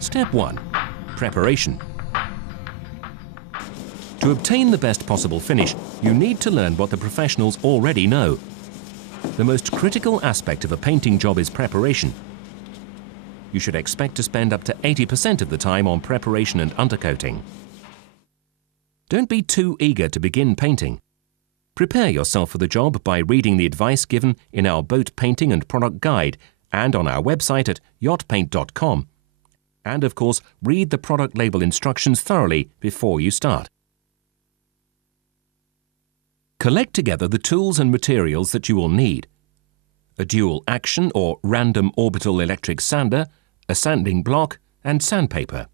Step 1. Preparation. To obtain the best possible finish, you need to learn what the professionals already know. The most critical aspect of a painting job is preparation. You should expect to spend up to 80% of the time on preparation and undercoating. Don't be too eager to begin painting. Prepare yourself for the job by reading the advice given in our boat painting and product guide and on our website at yachtpaint.com. And of course, read the product label instructions thoroughly before you start. Collect together the tools and materials that you will need: a dual action or random orbital electric sander, a sanding block, and sandpaper.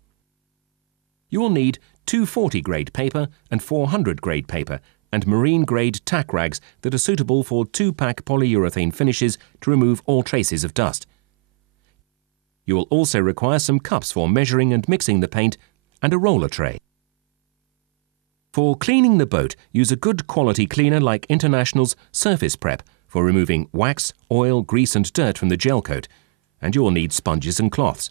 You will need 240 grade paper and 400 grade paper and marine grade tack rags that are suitable for 2-pack polyurethane finishes to remove all traces of dust. You will also require some cups for measuring and mixing the paint and a roller tray. For cleaning the boat, use a good quality cleaner like International's Surface Prep for removing wax, oil, grease and dirt from the gel coat, and you will need sponges and cloths.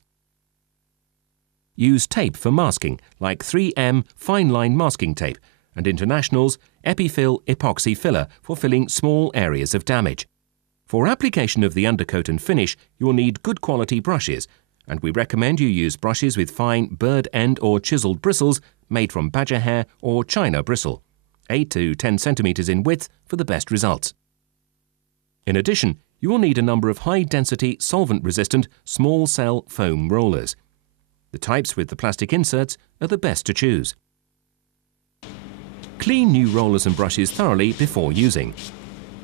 Use tape for masking like 3M fine line masking tape and International's Epifill epoxy filler for filling small areas of damage. For application of the undercoat and finish, you will need good quality brushes, and we recommend you use brushes with fine bird end or chiseled bristles made from badger hair or china bristle, 8 to 10 centimeters in width for the best results. In addition, you will need a number of high-density, solvent-resistant, small-cell foam rollers. The types with the plastic inserts are the best to choose. Clean new rollers and brushes thoroughly before using.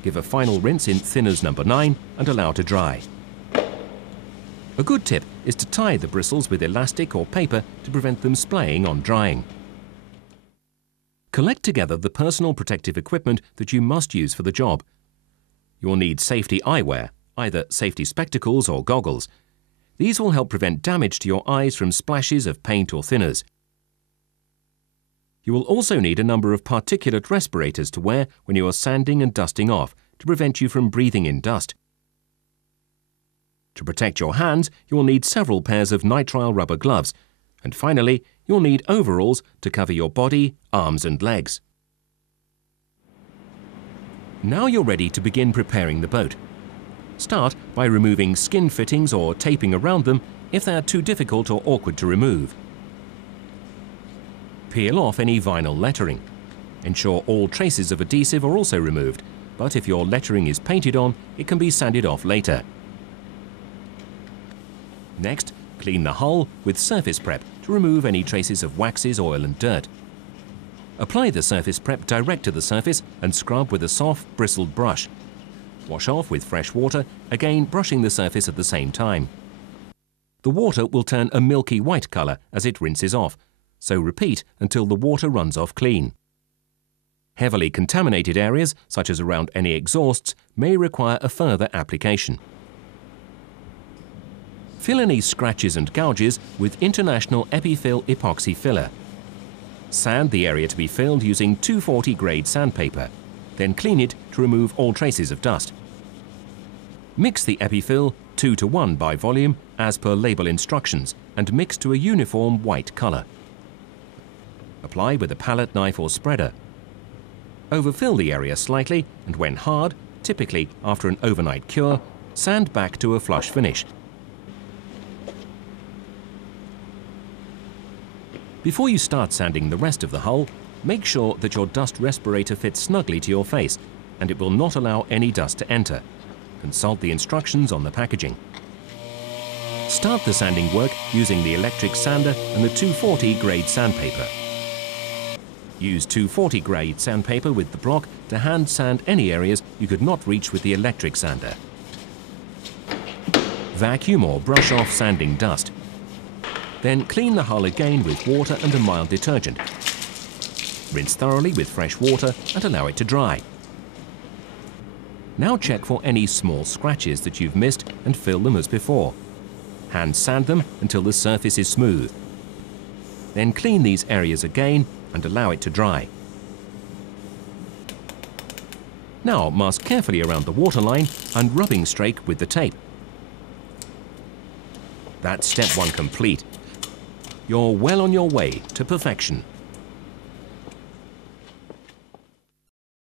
Give a final rinse in thinners number 9 and allow to dry. A good tip is to tie the bristles with elastic or paper to prevent them splaying on drying. Collect together the personal protective equipment that you must use for the job. You will need safety eyewear, either safety spectacles or goggles. These will help prevent damage to your eyes from splashes of paint or thinners. You will also need a number of particulate respirators to wear when you are sanding and dusting off to prevent you from breathing in dust. To protect your hands, you will need several pairs of nitrile rubber gloves. And finally, you'll need overalls to cover your body, arms and legs. Now you're ready to begin preparing the boat. Start by removing skin fittings or taping around them if they are too difficult or awkward to remove. Peel off any vinyl lettering. Ensure all traces of adhesive are also removed, but if your lettering is painted on, it can be sanded off later. Next, clean the hull with Surface Prep to remove any traces of waxes, oil and dirt. Apply the Surface Prep direct to the surface and scrub with a soft, bristled brush. Wash off with fresh water, again brushing the surface at the same time. The water will turn a milky white colour as it rinses off, so repeat until the water runs off clean. Heavily contaminated areas, such as around any exhausts, may require a further application. Fill any scratches and gouges with International Epifill epoxy filler. Sand the area to be filled using 240 grade sandpaper, then clean it to remove all traces of dust. Mix the Epifill 2:1 by volume as per label instructions and mix to a uniform white colour. Apply with a palette knife or spreader. Overfill the area slightly and when hard, typically after an overnight cure, sand back to a flush finish. Before you start sanding the rest of the hull, make sure that your dust respirator fits snugly to your face and it will not allow any dust to enter. Consult the instructions on the packaging. Start the sanding work using the electric sander and the 240 grade sandpaper. Use 240 grade sandpaper with the block to hand sand any areas you could not reach with the electric sander. Vacuum or brush off sanding dust. Then clean the hull again with water and a mild detergent. Rinse thoroughly with fresh water and allow it to dry. Now check for any small scratches that you've missed and fill them as before. Hand sand them until the surface is smooth. Then clean these areas again and allow it to dry. Now mask carefully around the waterline and rubbing strake with the tape. That's step 1 complete. you're well on your way to perfection.